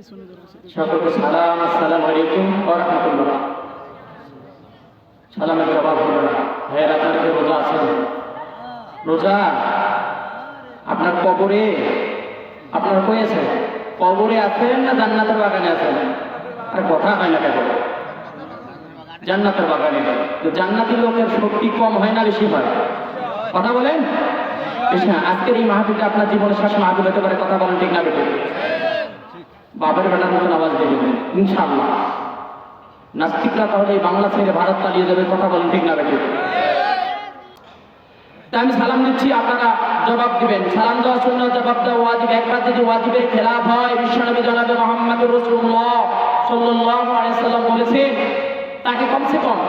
সকলকে সালাম, আসসালামু আলাইকুম ওয়া রাহমাতুল্লাহ। সালামের জবাব হলো না। ভাইয়ের আপনারা কি রোজা আছেন? রোজা আপনার কবরে, আপনারা কই আছেন? কবরে আছেন না জান্নাতের বাগানে আছেন? আর কথা হয় না কেন? জান্নাতের বাগানে। জান্নাতি লোকের শক্তি কম হয় না বেশি হয়? কথা বলেন। আজকের এই মাহফিলটা আপনার জীবনের শেষ মাহফিল হতে পারে, কথা বলেন ঠিক না বেঠিক? বাবার বেটার মতন আওয়াজ দেবেন ইনশাআল্লাহ। নাস্তিকরা তাহলে এই বাংলা ছেড়ে ভারত পালিয়ে যাবে, কথা বলেন ঠিক না বেঠিক? তা আমি সালাম দিচ্ছি, আপনারা জবাব দিবেন। সালাম দেওয়া সুন্নাত, জবাব দেওয়া ওয়াজিব। একবার যদি ওয়াজিবের খেলাফ হয়, বিশ্বনবী জনাবে মুহাম্মদুর রাসূলুল্লাহ সাল্লাল্লাহু আলাইহি সাল্লাম বলেছেন তাকে কমসে কম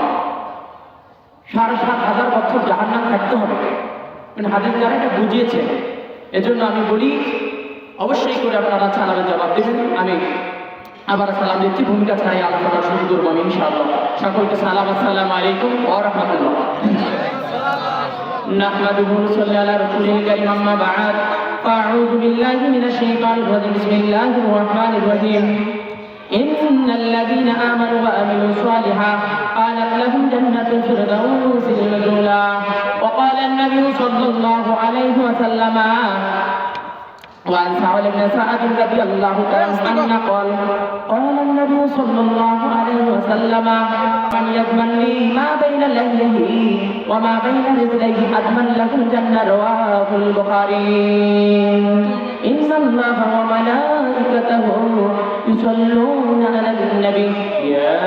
৭,৫০০ বছর জাহান্নাম থাকতে হবে। হাদিস দ্বারা এটা বুঝিয়েছে। এজন্য আমি বলি অবশ্যই করে আপনারা সালামের জবাব দেবেন। আমি আবার সালাম দিচ্ছি, ভূমিকা ছাড়াই আলোচনা শুরু করবো আমি ইনশাআল্লাহ। সকলকে সালাম, আসসালামু আলাইকুম ওয়া রাহমাতুল্লাহ। নাহমাদুহু ওয়া নুসাল্লি আলা রাসূলিল কারীম, আম্মা বা'দ। ফাআউযু বিল্লাহি মিনাশ শাইতানির রাজীম। বিসমিল্লাহির রাহমানির রাহিম। ইন্নাল্লাযীনা আমানু ওয়া আমিলুস সালিহাতি কানাত লাহুম জান্নাতুল ফিরদাউসি নুজুলা। ওয়া ক্বালা an-nabiyyu সাল্লাল্লাহু আলাইহি ওয়া সাল্লাম وعن سعد بن سعد رضي الله عنه قال قال النبي صلى الله عليه وسلم من يضمن لي ما بين لحيه وما بين رجليه أضمن له الجنة. رواه البخاري. إن الله وملائكته يصلون على النبي يا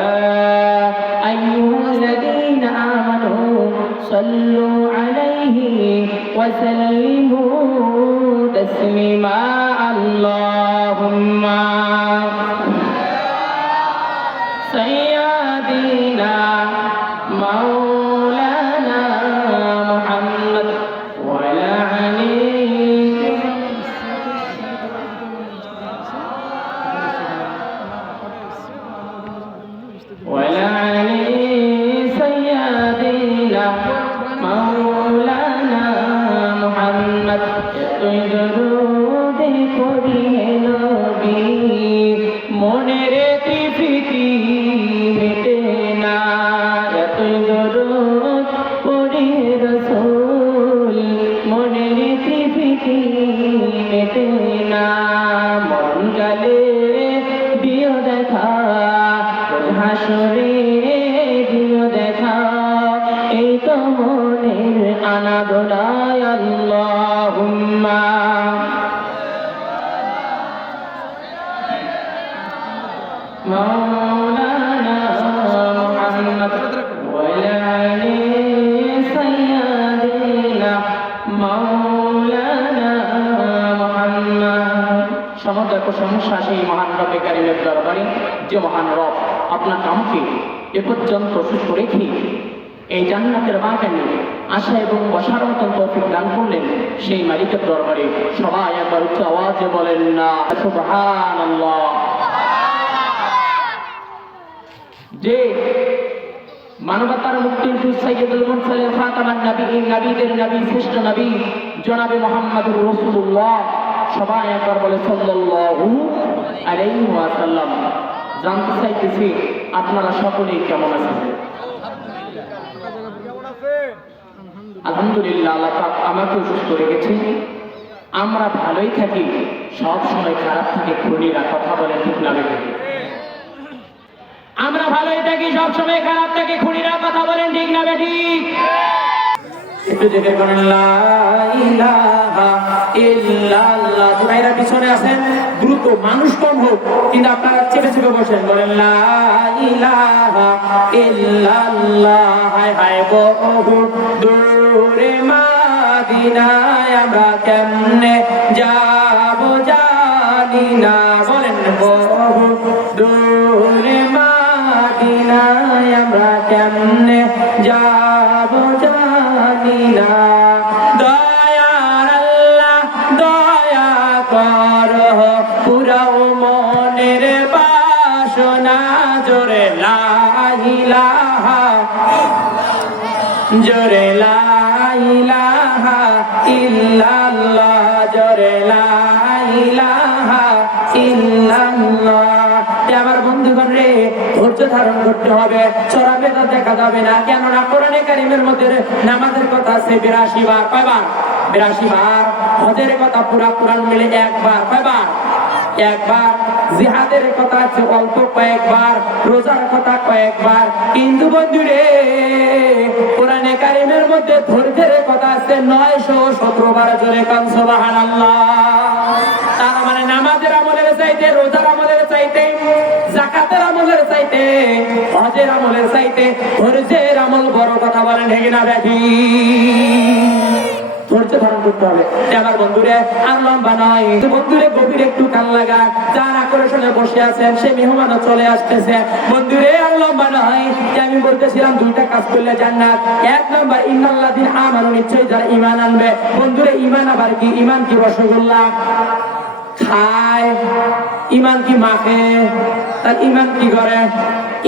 أيها الذين آمنوا صلوا عليه وسلموا تسليما. اللهم سيدنا مولانا محمد وعلى آله وعلى آله سيدنا مولانا محمد. মনের তৃপ্তি মেটে না, এতই দরদ পড়ে রাসূল। মনের তৃপ্তি মেটে না, মন গেলে দিও দেখা, হাসরে দিও দেখা, এই তো মনের আনাদোলায়। আল্লাহুম্মা مولانا محمد وعلى آل سيدنا مولانا محمد. সমগ্র প্রশংসা সেই মহান রবে কারীমের দরবারে, যে মহান রব আপনাকে আমাকে এ পর্যন্ত সুস্থ রেখে এই জান্নাতের বাগানে আশা এবং বসার মতন তৌফিক দান করলেন। সেই মালিকের দরবারে সবাই একবার উচ্চ আওয়াজে বলেন না সুবহানাল্লাহ। যে মানবতার মুক্তির সাইয়্যিদুল মুরসালিন খাতামান নবীয়িন, নবীদের নবী, শ্রেষ্ঠ নবী জনাবে মুহাম্মদুর রাসূলুল্লাহ, সবাই একবার বলে সাল্লাল্লাহু আলাইহি ওয়াসাল্লাম। জানতে চাইতেছি আপনারা সকলেই কেমন আছেন? আলহামদুলিল্লাহ, আল্লাহ পাক আমাকে সুস্থ রেখেছেন। আমরা ভালোই থাকি, সব সময় খারাপ থাকে খুনিরা, কথা বলে ঠিক না বেঠিক? আমরা ভালোই থাকি, সব সময় খারাপ থাকে খুনিরা, কথা বলেন ঠিক না বেঠিক? একটু জেগে করেন লা ইলাহা ইল্লাল্লাহ। ভাইরা পিছনে আছেন, দ্রুত, মানুষ কম হোক কিন্তু আপনারা চেপে চেপে বসেন, বলেন লা ইলাহা ইল্লাল্লাহ। হায় হায় বহু দূরে মদিনায় আমরা কেমনে যাব জানি না, বলেন বহু দূরে মদিনায় আমরা কেমনে যাব জানি না। দয়ার আল্লাহ দয়া করো, পুরাও মনের বাসনা, জোরে লা ইলাহা, জোরে লা ইলাহা ইল্লাল্লাহ, জোরে লা ইলাহা ইল্লাল্লাহ। ধারণ করতে হবে, চোরা বেদাত দেখা যাবে না। কেননা কোরআনে কারিমের মধ্যে নামাজের কথা আছে 82 বার। কয়বার? 82 বার। হজের কথা পুরা কোরআন মিলে একবার। কয়বার? একবার। জিহাদের কথা আছে অল্প কয়েকবার, রোজার কথা কয়েকবার। কিন্তু বন্ধুরে কোরআনে কারিমের মধ্যে ধৈর্যের কথা আছে 917 বার। জোরে কান সুবহানাল্লাহ। তার মানে নামাজের আমলের চাইতে, রোজার আমলের চাইতে, যাকাতের আমলের চাইতে, হজের আমলের চাইতে ধৈর্যের আমল বড়। কথা বলেন ঠিক না ব্যাঠি? ধৈর্য ধারণ করতে হবে। আমার বন্ধুরে আর লম্বা নয়, বন্ধুরে গভীর একটু কান লাগা। যার আকর্ষণে বসে আছেন সে মেহমানও চলে আসতেছে। বন্ধুরে আর লম্বা নয়, আমি বলতেছিলাম দুইটা কাজ করলে জান্নাত। এক নম্বর ইন্নাল্লাযিনা আমানু, নিশ্চয়ই যারা ঈমান আনবে। বন্ধুরে ঈমান আবার কি? ঈমান কি রসগোল্লা খায়? ঈমান কি মাখে? তার ঈমান কি করে?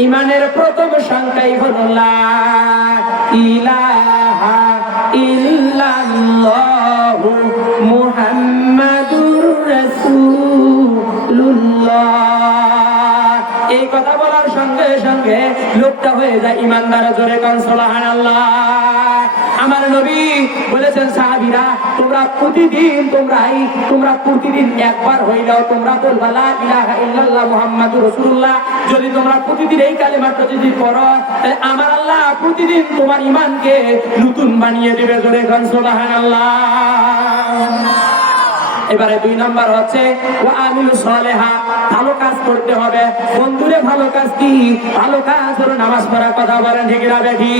ঈমানের প্রথম সংখ্যাই হলো লা ইলাহা ইল্লাল্লাহু মুহাম্মাদুর রাসূলুল্লাহ। এই কথা বলার সঙ্গে সঙ্গে লোকটা হয়ে যায় ইমানদার। জোরে কান সুবহানাল্লাহ। আমার নবী বলেছেন, সাহাবীরা তোমরা প্রতিদিন একবার হইলেও তোমরা বলবা লা ইলাহা ইল্লাল্লাহ মুহাম্মাদুর রাসূলুল্লাহ। যদি তোমরা প্রতিদিন এই কালেমাটা যদি পড়ো, তাহলে আমার আল্লাহ প্রতিদিন তোমার ঈমানকে নতুন বানিয়ে দেবে। জোরে কান সুবহানাল্লাহ। এবারে 2 নাম্বার হচ্ছে ওয়া আমিলু সলিহা, ভালো কাজ করতে হবে। বন্ধুরে ভালো কাজ কি? ভালো কাজ হলো নামাজ পড়া। কথা বলেন ঠিক না বেঠি?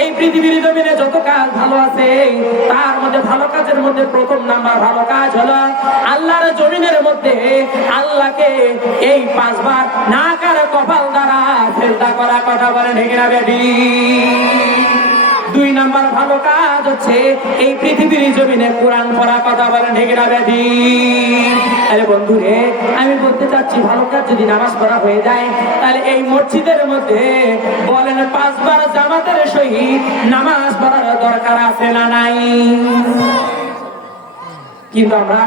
এই পৃথিবীর জমিনে যত কাজ ভালো আছে, তার মধ্যে ভালো কাজের মধ্যে প্রথম নাম্বার ভালো কাজ হলো আল্লাহর জমিনের মধ্যে আল্লাহকে এই 5 বার নাক আর কপাল দ্বারা সিজদা করা। কথা বলেন ঠিক না বেঠি? 2 নাম্বার ভালো কাজ হচ্ছে এই পৃথিবীর জমিনে কোরআন পড়া। কথা বলেন ঠিক না বেঠি? আরে বন্ধুরে, আমি বলতে চাচ্ছি ভালো কাজ যদি নামাজ পড়া হয়ে যায়, তাহলে এই মসজিদের মধ্যে বলেন 5 বার জামাতের সহিত নামাজ পড়ার দরকার আছে না নাই? কিন্তু আমরা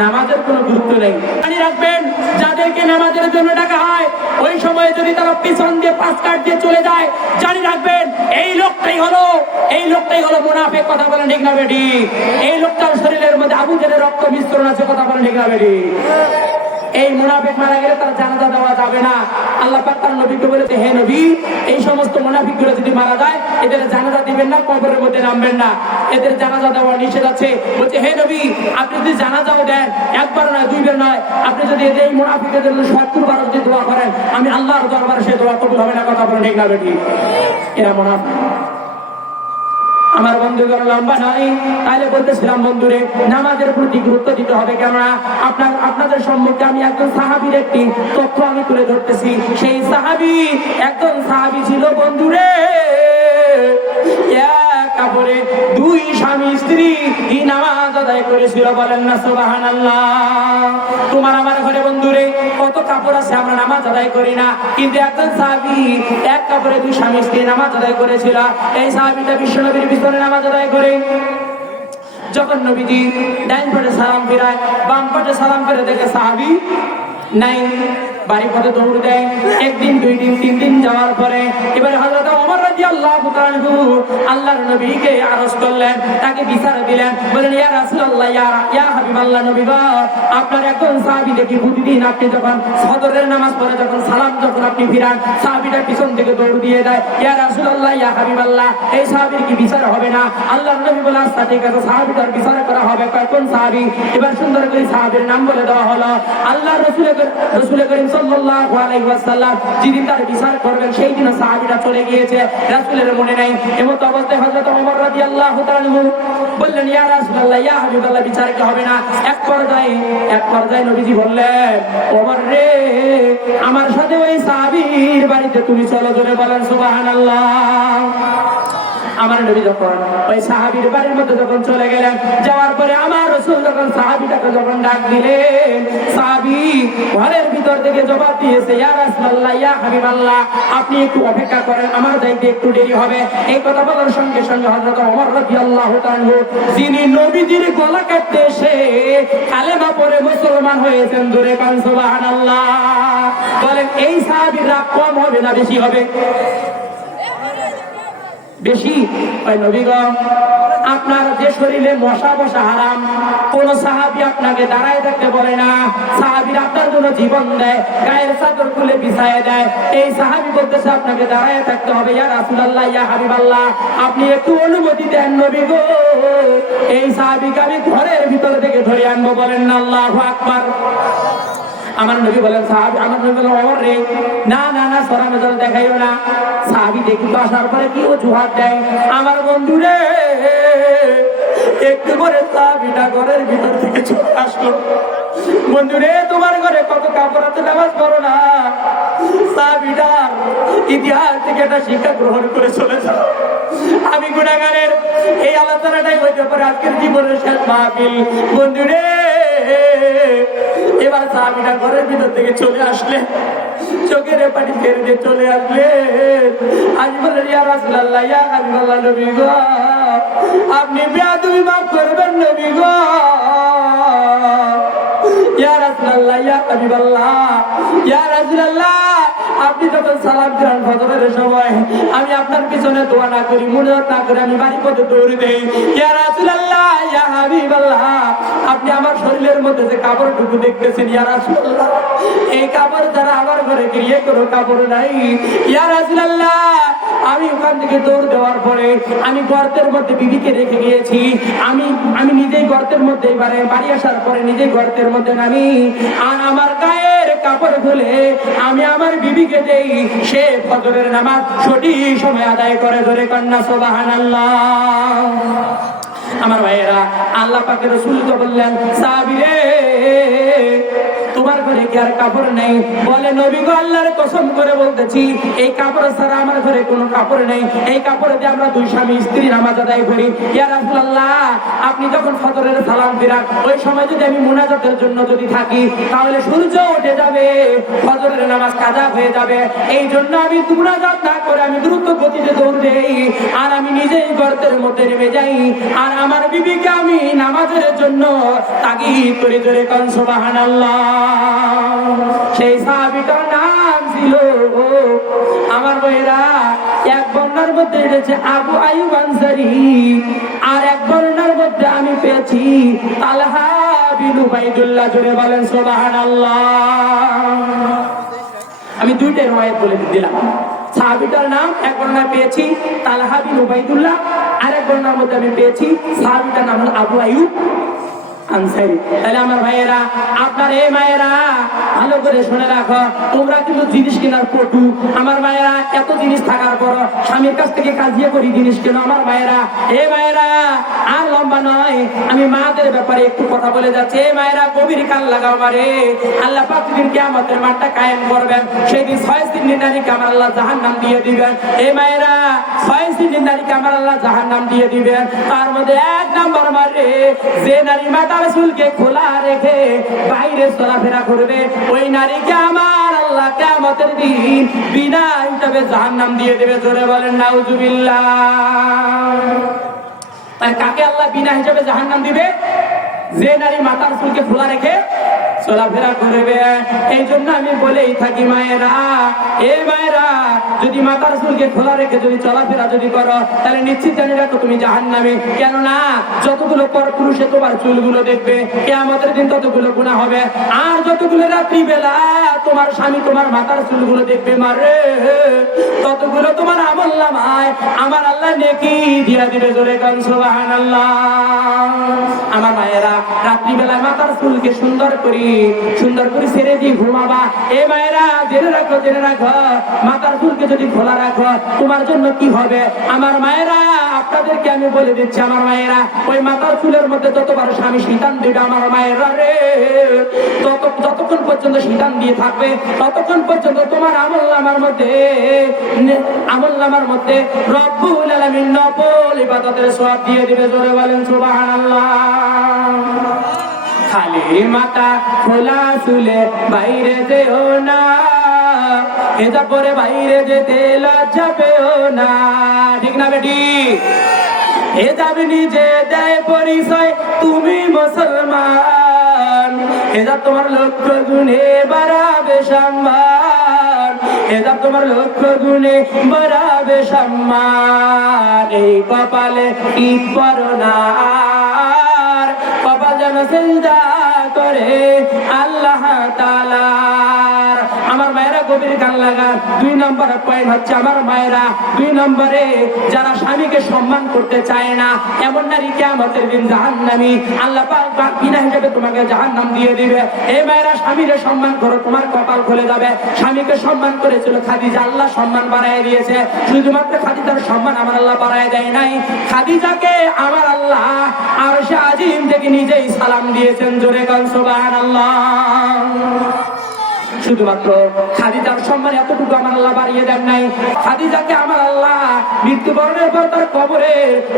নামাজের কোনো গুরুত্ব নেই। মনে রাখবেন, যাদেরকে নামাজের জন্য ডাকা হয় ওই সময় যদি তারা পিছন দিয়ে 5 কাঠ দিয়ে চলে যায়, জানি রাখবেন এই লোকটাই হলো মুনাফিক। কথা বলেন ঠিক না বেঠি? এই লোকটার শরীরের মধ্যে আবু জেহেলের রক্ত মিশ্রণ আছে। কথা বলেন ঠিক না বেঠি? এই মুনাফিক মারা গেলে তার জানাজা দেওয়া যাবে না। আল্লাহ পাক তার নবীকে বলেছে, হে নবী, এই সমস্ত মুনাফিকগুলো যদি মারা যায় এদের জানাজা দিবেন না, কবরের মধ্যে নামবেন না, এদের জানাজা দেওয়া নিষেধ আছে। বলছে, হে নবী, আপনি যদি জানাজাও দেন, একবার নয় 2 বার নয়, আপনি যদি এই মুনাফিকের জন্য 70 বার যদি দোয়া করেন, আমি আল্লাহর দরবারে সে দোয়া কবুল হবে না। কথা বলেন ঠিক না বেঠি? এরা মুনাফিক। আমার বন্ধুগণ লম্বা নয়, তাহলে বলতেছিলাম বন্ধুরে নামাজের প্রতি গুরুত্ব দিতে হবে। কেননা আপনাদের সম্মুখে আমি একজন সাহাবীর একটি তথ্য আমি তুলে ধরতেছি। সেই একজন সাহাবী ছিল বন্ধুরে, এক কাপড়ে 2 স্বামী স্ত্রী নামাজ আদায় করেছিল। বলেন না সুবহানাল্লাহ। তোমার আমার ঘরে বন্ধুরে কত কাপড় আছে, আমরা নামাজ আদায় করি না। কিন্তু একজন সাহাবী এক কাপড়ে 2 স্বামী স্ত্রী নামাজ আদায় করেছিল। এই সাহাবীটা বিশ্বনবীর পিছনে নামাজ আদায় করে যখন নবীজি ডাইন পাটে সালাম ফিরায়, বাম পাটে সালাম ফিরে দেখে সাহাবী নাই, বাড়ি পথে দৌড় দেয়। 1 দিন 2 দিন 3 দিন যাওয়ার পরে এবারে হযরত ওমর রাদিয়াল্লাহু তাআলা আনহু আল্লাহর নবীকে আরজ করলেন, তাকে বিচার দিলেন। বলেন, ইয়া রাসূলুল্লাহ, ইয়া হাবিবাল্লাহ, নবী গো, আপনার একজন সাহাবী দেখি প্রতিদিন আপনি যখন ফজরের নামাজ পড়ে যখন সালাম যখন আপনি ফিরান, সাহাবীটা পিছন থেকে দৌড় দিয়ে দেয়। ইয়া রাসূলুল্লাহ, ইয়া হাবিবাল্লাহ, এই সাহাবীর কি বিচার হবে না? আল্লাহর নবী বলেন, আচ্ছা ঠিক আছে, সাহাবীটার বিচার করা হবে। কোন সাহাবী? এবার সুন্দর করে সাহাবীর নাম বলে দেওয়া হলো। আল্লাহর রাসূল করিম সাল্লাল্লাহু আলাইহি ওয়াসাল্লাম যেদিন তার বিচার করবেন সেই দিন সাহাবীরা চলে গিয়েছে, রাসূলের মনে নাই। এমত অবস্থায় হযরত ওমর রাদিয়াল্লাহু তাআলা আনহু বললেন, ইয়া রাসূলুল্লাহ, ইয়া হাবিবাল্লাহ, বিচার কি হবে না? এক পর্যায়ে নবীজি বললেন, ওমর রে, আমার সাথে ওই সাহাবীর বাড়িতে তুমি চলো। জোরে বলেন সুবহানাল্লাহ। আমার নবী যখন ওই সাহাবীর বাড়ির মধ্যে যখন চলে গেলেন, যাওয়ার পরে আমার রাসূল যখন সাহাবীটাকে যখন ডাক দিলেন, সাহাবী ঘরের ভিতর থেকে জবাব দিয়েছে, ইয়া রাসূলুল্লাহ, ইয়া হাবিবাল্লাহ, আপনি একটু অপেক্ষা করেন, আমার যাইতে একটু দেরি হবে। এই কথা বলার সঙ্গে সঙ্গে হযরত ওমর রাদিয়াল্লাহু তাআলা যিনি নবীজির গলা কাটতে এসে কালেমা পড়ে মুসলমান হয়েছেন, জোরে কান সুবহানাল্লাহ। বলেন, এই সাহাবীর রাগ হবে না বেশি হবে? বেশি। ওই নবী গো, আপনার যে শরীরে মশা বসা হারাম, কোন সাহাবী আপনাকে দাঁড়ায় থাকতে বলে না। সাহাবীরা আপনার জন্য জীবন দেয়, গায়ের চাদর খুলে বিছায় দেয়। এই সাহাবী বলতেছে আপনাকে দাঁড়ায় থাকতে হবে। ইয়া রাসূলুল্লাহ, ইয়া হাবিবাল্লাহ, আপনি একটু অনুমতি দেন নবী গো, এই সাহাবীকে আমি ঘরের ভিতর থেকে ধরে আনবো। বলেন না আল্লাহু আকবার। আমার নবী বলেন সাহাবী, আমার নবী বলেন ওমর রে, না না না, সরানো জল দেখাইও না। সাহাবী দেখি তো আসার পরে কি অজুহাত দেয়। আমার বন্ধু রে, একটু পরে সাহাবীটা ঘরের ভিতর থেকে চলে আসলো। বন্ধু রে, তোমার ঘরে কত কাপড় আছে, নামাজ পড়ো না। সাহাবীটার ইতিহাস থেকে একটা শিক্ষা গ্রহণ করে চলে যাও। আমি গুনাহগারের এই আলোচনাটাই হইতে পারে আজকের জীবনের শেষ মাহফিল। বন্ধু রে, এবার সাহাবীটা ঘরের ভিতর থেকে চলে আসলে, চোখের পানি ফেলে দিয়ে চলে আসলে। আজ বলেন ইয়া রাসূলুল্লাহ, ইয়া হাবিবাল্লাহ, নবী গো, আপনি বেয়াদবি মাফ করবেন নবী গো। ইয়া রাসূলুল্লাহ, ইয়া হাবিবাল্লাহ, ইয়া রাসূলুল্লাহ, আপনি যখন সালাম দিলেন ফজরের সময়, আমি আপনার পিছনে দোয়া না করি, মুনাজাত না করে আমি বাড়ি পথে দৌড়ে দেই। ইয়া রাসূলুল্লাহ, ইয়া হাবিবাল্লাহ, আপনি আমার শরীরের মধ্যে যে কাপড়টুকু দেখতেছেন, ইয়া রাসূলুল্লাহ, এই কাপড় দ্বারা আমার ঘরে গিয়ে কোনো কাপড় নাই। ইয়া রাসূলুল্লাহ, আমি ওখান থেকে দৌড় দেওয়ার পরে আমি গর্তের মধ্যে বিবিকে রেখে গিয়েছি। আমি নিজেই গর্তের মধ্যে, এবারে বাড়ি আসার পরে নিজেই গর্তের মধ্যে নামি, আর আমার গায়ের কাপড় খুলে আমি আমার বিবিকে দেই। সে ফজরের নামাজ সঠিক সময় আদায় করে। ধরে কন্যা সুবহানাল্লাহ। আমার ভাইয়েরা, আল্লাহ পাকের রাসূল তো বললেন, সাহাবী রে, তোমার ঘরে কি আর কাপড় নেই? বলে নবী গো, আল্লাহর কসম করে বলতেছি, এই কাপড় ছাড়া আমার ঘরে কোনো কাপড় নেই। এই কাপড় দিয়ে আমরা দুই স্বামী স্ত্রী নামাজ আদায় করি। ইয়া রাসূলুল্লাহ, আপনি যখন ফজরের সালাম ফিরান, ওই সময় যদি আমি মুনাজাতের জন্য যদি থাকি, তাহলে সূর্য উঠে যাবে, ফজরের নামাজ কাজা হয়ে যাবে। এই জন্য আমি মুনাজাত না করে আমি দ্রুত গতিতে দৌড় দেই, আর আমি নিজেই গর্তের মধ্যে নেমে যাই, আর আমার বিবিকে আমি নামাজের জন্য তাগিদ করে। ধরে কোন সুবহানাল্লাহ। সেই সাহাবীটার নাম ছিল, আমার ভাইরা, এক বর্ণনার মধ্যে এসেছে আবু আইয়ুব আনসারী, আর এক বর্ণনার মধ্যে আমি পেয়েছি তালহা বিন উবাইদুল্লাহ। জোরে বলেন সুবহানাল্লাহ। আমি দুইটা riwayat বলে দিলাম। সাহাবীটার নাম এক বর্ণনায় পেয়েছি তালহা বিন উবাইদুল্লাহ, আর এক বর্ণনার মধ্যে আমি পেয়েছি সাহাবীটার নাম হলো আবু আইয়ুব আনসারী। তাহলে আমার ভাইয়েরা, আপনার এই মায়েরা ভালো করে শুনে রাখো, তোমরা কিন্তু জিনিস কেনার পটু। আমার মায়েরা, এত জিনিস থাকার পর স্বামীর কাছ থেকে কাজিয়ে করি জিনিস কেন। আমার মায়েরা, এই মায়েরা, আর লম্বা নয়, আমি মাদের ব্যাপারে একটু কথা বলে যাচ্ছি। এই মায়েরা, গভীর কান লাগাও মারে। আল্লাহ পাক যেদিন কিয়ামতের মাঠটা কায়েম করবেন, সেদিন 6 শ্রেণীর নারীকে আমার আল্লাহ জাহান্নাম দিয়ে দিবেন। এই মায়েরা, 6 শ্রেণীর নারীকে আমার আল্লাহ জাহান্নাম দিয়ে দিবেন। তার মধ্যে 1 নাম্বার মারে, যে নারী মাতা রাসূলকে খোলা রেখে বাইরে চলাফেরা করবে, ওই নারীকে আমার আল্লাহ কিয়ামতের দিন বিনা হিসাবে জাহান্নাম দিয়ে দেবে। জোরে বলেন নাউজুবিল্লাহ। তাই কাকে আল্লাহ বিনা হিসাবে জাহান্নাম দিবে? যে নারী মাতা রাসূলকে খোলা রেখে চলাফেরা করবে। এই জন্য আমি বলেই থাকি, মায়েরা, এই মায়েরা, যদি মাতা রাসূলকে খোলা রেখে যদি চলাফেরা যদি করো, তাহলে নিশ্চিত জানি রাখো তুমি জাহান্নামে। কেননা যতগুলো পরপুরুষে তোমার চুলগুলো দেখবে, কিয়ামতের দিন ততগুলো গুনাহ হবে। আর যতগুলো রাত্রি বেলা তোমার স্বামী তোমার মাতার চুলগুলো দেখবে মারে, ততগুলো তোমার আমলনামায় আমার আল্লাহ নেকি দিয়া দিবে। জোরে কোন সুবহানাল্লাহ। আমার মায়েরা, রাত্রি বেলা মাতার চুলকে সুন্দর করে ছেড়ে দিয়ে ঘুমাবা। এ মায়েরা, জেনে রাখো, মাতার চুলকে যদি খোলা রাখো, তোমার জন্য কি হবে? আমার মায়েরা, আপনাদেরকে আমি বলে দিচ্ছি, আমার মায়েরা, ওই মাতার চুলের মধ্যে যতবার স্বামী শয়তান দিবে, আমার মায়েরা রে, যতক্ষণ পর্যন্ত শয়তান দিয়ে থাকবে, ততক্ষণ পর্যন্ত তোমার আমলনামার মধ্যে রব্বুল আলামিন নফল ইবাদতের সওয়াব দিয়ে দিবে। জোরে বলেন সুবহানাল্লাহ। খালি মাথা খোলা চুলে বাইরে যেও না, এটা পরে বাইরে যেতে লজ্জা পেও না। ঠিক না বেটি? এ যাবে নিজে দেয় পরিচয় তুমি মুসলমান, এটা তোমার লক্ষ্য গুণে বাড়াবে সম্মান। এবার তোমার লক্ষ গুণে বাড়াবে সম্মান। এই কপালে ঈদ করো না আর, কপাল যেন সিজদা করে আল্লাহ তাআলার। আমার মায়েরা গভীর গান লাগা। 2 নম্বর পয়েন্ট হচ্ছে আমার মায়েরা 2 নম্বরে যারা স্বামীকে সম্মান করতে চায় না এমন নারী কিয়ামতের দিন জাহান্নামী। আল্লাহ পাক বিনা হিসাবে তোমাকে জাহান্নাম দিয়ে দিবে। এই মায়েরা স্বামীকে সম্মান করো, তোমার কপাল খুলে যাবে। স্বামীকে সম্মান করেছিল খাদিজা, আল্লাহ সম্মান বাড়ায় দিয়েছে। শুধুমাত্র খাদিজার সম্মান আমার আল্লাহ বাড়ায় দেয় নাই, খাদিজাকে আমার আল্লাহ আরশে আজিম থেকে নিজেই সালাম দিয়েছেন। জোরে গান সুবহানাল্লাহ। শুধুমাত্র খাদিজার সম্মান এতটুকু আমার আল্লাহ বাড়িয়ে দেন নাই, খাদিজাকে আমার আল্লাহ মৃত্যুবরণের পর তার কবরে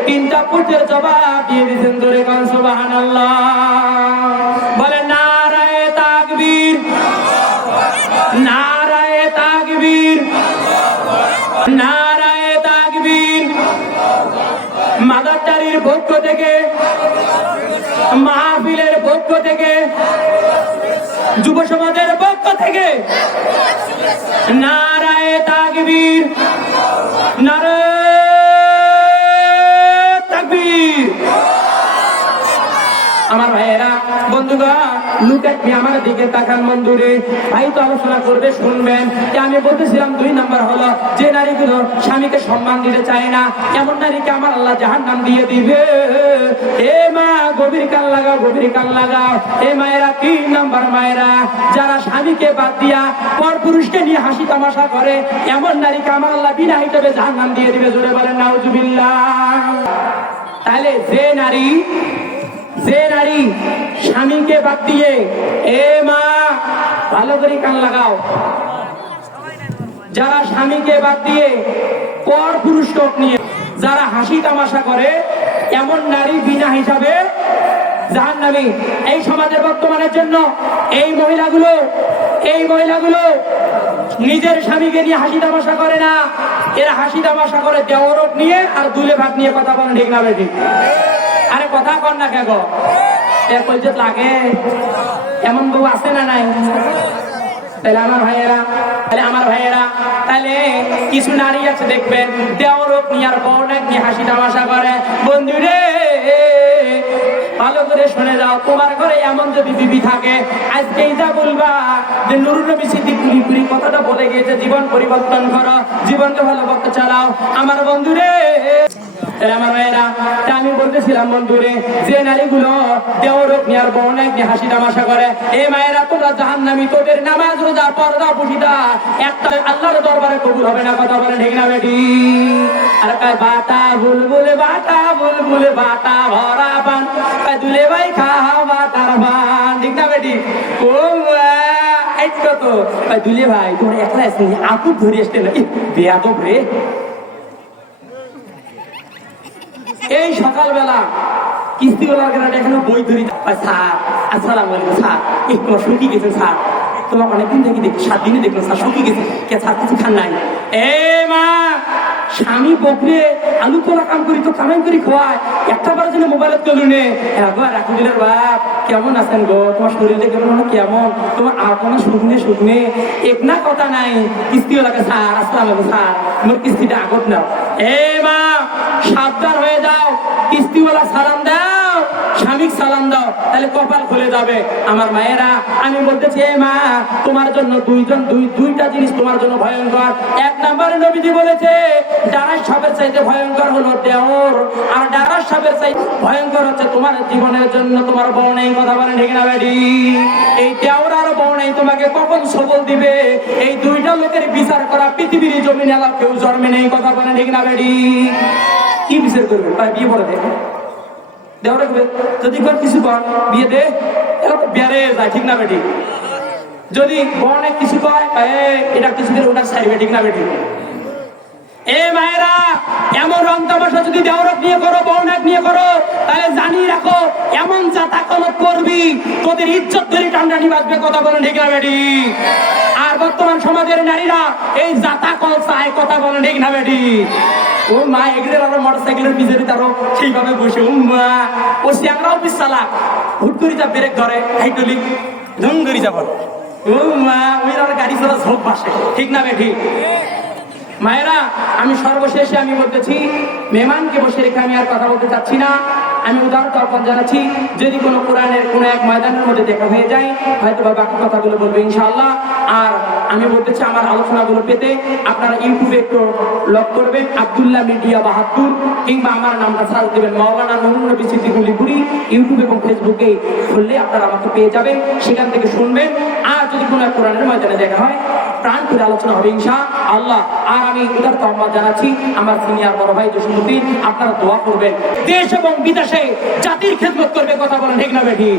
3টা প্রশ্নের জবাব দিয়ে দিয়েছেন। জোরে গান সুবহানাল্লাহ। বলে নারায়ে তাকবীর, নারায়ে তাকবীর, নারায়ে তাকবীর। মাদারটারির পক্ষ থেকে, মাহফিলের পক্ষ থেকে, যুব সমাজের পক্ষ থেকে নারায়ে তাকবীর, নারায়ে তাকবীর। আমার ভাইয়েরা, বন্ধুগণ, লুক এট মি, আমার দিকে তাকান বন্ধুরে। ভাই তো আলোচনা করবে, শুনবেন। আমি বলতেছিলাম 2 নম্বর হলো যে নারীগুলো স্বামীকে সম্মান দিতে চায় না এমন নারীকে আমার আল্লাহ জাহান্নাম দিয়ে দিবে। এ মা গভীর কান লাগাও, গভীর কান লাগাও। এ মায়েরা 3 নম্বর মায়েরা যারা স্বামীকে বাদ দিয়া পর পুরুষকে নিয়ে হাসি তামাশা করে এমন নারীকে আমার আল্লাহ বিনা হিসাবে জাহান্নাম দিয়ে দিবে। জোরে বলেন নাউজুবিল্লাহ। তাহলে যে নারী স্বামীকে বাদ দিয়ে, এ মা ভালো করে কান লাগাও, যারা স্বামীকে বাদ দিয়ে পর পুরুষকে নিয়ে যারা হাসি তামাশা করে এমন নারী বিনা হিসাবে জাহান্নামী। এই সমাজের বর্তমানের জন্য এই মহিলাগুলো নিজের স্বামীকে নিয়ে হাসি তামাশা করে না, এরা হাসি তামাশা করে দেওরক নিয়ে আর দুলে ভাত নিয়ে কথা বলেন। ঠিক না বেটি? আরে কথা কর না কে গো, কইতে লাগে এমন বউ আছে না নাই? তাহলে আমার ভাইয়েরা তাহলে কিছু নারী আছে দেখবেন দেওরক নিয়ে আর বউনাক নিয়ে হাসি তামাশা করে। বন্ধুরে ভালো করে শুনে যাও, তোমার ঘরে এমন যদি বিবি থাকে আজকে যা বলবা যে নুরুন নবী সিদ্দিক পুরি কথাটা বলে গিয়েছে, জীবন পরিবর্তন করো, জীবনকে ভালো পথে চালাও। আমার বন্ধুরে, আমার ভাইয়েরা, আমি বলতেছিলাম বন্ধুরে যে নারীগুলো দেওরক নিয়ে আর বউনাক নিয়ে হাসি তামাশা করে, এই মায়েরা তোমরা জাহান্নামী। তোদের নামাজ রোজা পর্দা পুশিদা একটা আল্লাহর দরবারে কবুল হবে না। কথা বলে ঠিক না বেটি? আর কয় বাটা বুলবুলে বাটা ভরা পান, দুলে ভাই খাওয়া বাটার পান। ঠিক না বেটি? ও কত দুলে ভাই তোমার একলা আছে, আপু ধরে আসতে না বেয়াদব রে। এই সকালবেলা কিস্তিওয়ালার গ্রামে এখানে বই ধরি, স্যার আসসালামু আলাইকুম স্যার, তোমার শুকিয়ে গেছেন স্যার, তোমার অনেকদিন থেকে দেখি 7 দিনে দেখলাম স্যার শুকিয়ে গেছে, কে স্যার কিছু খান নাই? এ মা, স্বামী বকরে আলু তোলা কাম করি তো কামাই করি খোয়ায়, একটা বার জন্য মোবাইলত চলু নে। একবার রাখুদিনের বাপ কেমন আছেন গো, তোমার শরীর দেখে মনে কেমন, তোমার আপনার শুকনে এক না কথা নাই। কিস্তিওয়ালাকে স্যার আসসালাম আলাইকুম স্যার, মোর কিস্তিটা আগত নাও। এ মা সাবধান হয়ে যাও, কিস্তিওয়ালা সালাম দাও, স্বামীকে সালাম দাও, তাহলে কপাল খুলে যাবে। আমার মায়েরা, আমি বলতেছি এ মা তোমার জন্য দুইটা জিনিস তোমার জন্য ভয়ঙ্কর। 1 নম্বরে নবীজি বলেছে ডারাস সাপের চাইতে ভয়ঙ্কর হলো দেওর, আর ডারাস সাপের চাইতে ভয়ঙ্কর হচ্ছে তোমার জীবনের জন্য তোমার বউ নেই। কথা বলেন ঠিক না বেটি? এই দেওর আর বউ নেই তোমাকে কখন সবল দিবে, এই 2টা লোকের বিচার করা পৃথিবীর জমিনে এলাকা কেউ জন্মে নেই। কথা বলেন ঠিক না বেটি? কি বিচার করবেন? তাই বিয়ে পড়ে দেয় দেওয়ার যদি কিছু কর বিয়ে দে, এরকম বেড়ে যায়। ঠিক না বেটি? যদি বনে কিছু কয় এটা কিছু দিন ওটা সাইবে। ঠিক না বেটি? এ মায়েরা, এমন রং তামাশা যদি দেওরক নিয়ে করো, বউনাক নিয়ে করো, তাহলে জানি রাখো এমন জাতা কলপ করবি তোদের ইজ্জত ধরে টান্ডানি বাঁচবে। কথা বলেন ঠিক না বেটি? আর বর্তমান সমাজের নারীরা এই জাতা কল চায়। কথা বলেন ঠিক না বেটি? ও মা, এগুলো আরো মোটরসাইকেলের পিছনে তারও সেইভাবে বসে ও মা, ও স্যাংরাও পিস চালাক, হুট করে যা ব্রেক ধরে হাইড্রোলিক ঢং করে যাব। ও মা, ওই আর গাড়ি গাড়ি চলা ঝোঁক বাসে, ঠিক না বে ঠিক? মায়েরা, আমি সর্বশেষে আমি বলতেছি, মেহমানকে বসে রেখে আমি আর কথা বলতে চাচ্ছি না। আমি উদাহরণ আহ্বান জানাচ্ছি, যদি কোনো কোরআনের কোনো এক ময়দানের মধ্যে দেখা হয়ে যায়, হয়তো বা বাকি কথাগুলো বলবো ইনশাআল্লাহ। আর আমি বলতেছি, আমার আলোচনাগুলো পেতে আপনারা ইউটিউবে একটু লক করবেন আব্দুল্লাহ মিডিয়া 72, কিংবা আমার নামটা সার্চ দেবেন মাওলানা নুরুন নবী সিদ্দিকুল লিপুরি। ইউটিউব এবং ফেসবুকে খুললে আপনারা আমাকে পেয়ে যাবেন, সেখান থেকে শুনবেন। আর যদি কোনো এক কোরআনের ময়দানে দেখা হয়, প্রাণ করে আলোচনা হবে ইনশাআল্লাহ। আর আমি উদারতা আহ্বান জানাচ্ছি আমার সিনিয়র বড় ভাই জসিমউদ্দিন, আপনারা দোয়া করবেন, দেশ এবং বিদেশে জাতির খেদমত করবে, কথা বলেন ঠিক না বেঠি?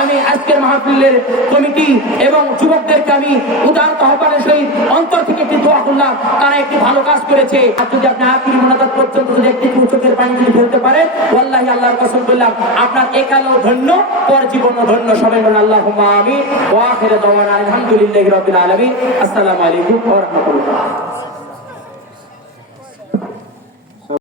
আমি আজকের মাহফিলের কমিটি এবং যুবকদেরকে আমি উদারতা আহ্বানের সহিত অন্তর থেকে একটি দোয়া করলাম, তারা একটি ভালো কাজ করেছে। আর যদি আপনি আখিরি মোনাজাত পর্যন্ত যদি একটি চোখের পানি যদি ফেলতে পারেন, ওয়াল্লাহি আল্লাহর কসম বললাম, আপনার একালেও ধন্য, পর জীবনও ধন্য। সবাই বলেন আল্লাহুম্মা আমিন। ওয়া আখিরু দাওয়ানা আলহামদুলিল্লাহি রাব্বিল আলামিন। আসসালামু আলাইকুম ওয়া রাহমাতুল্লাহ।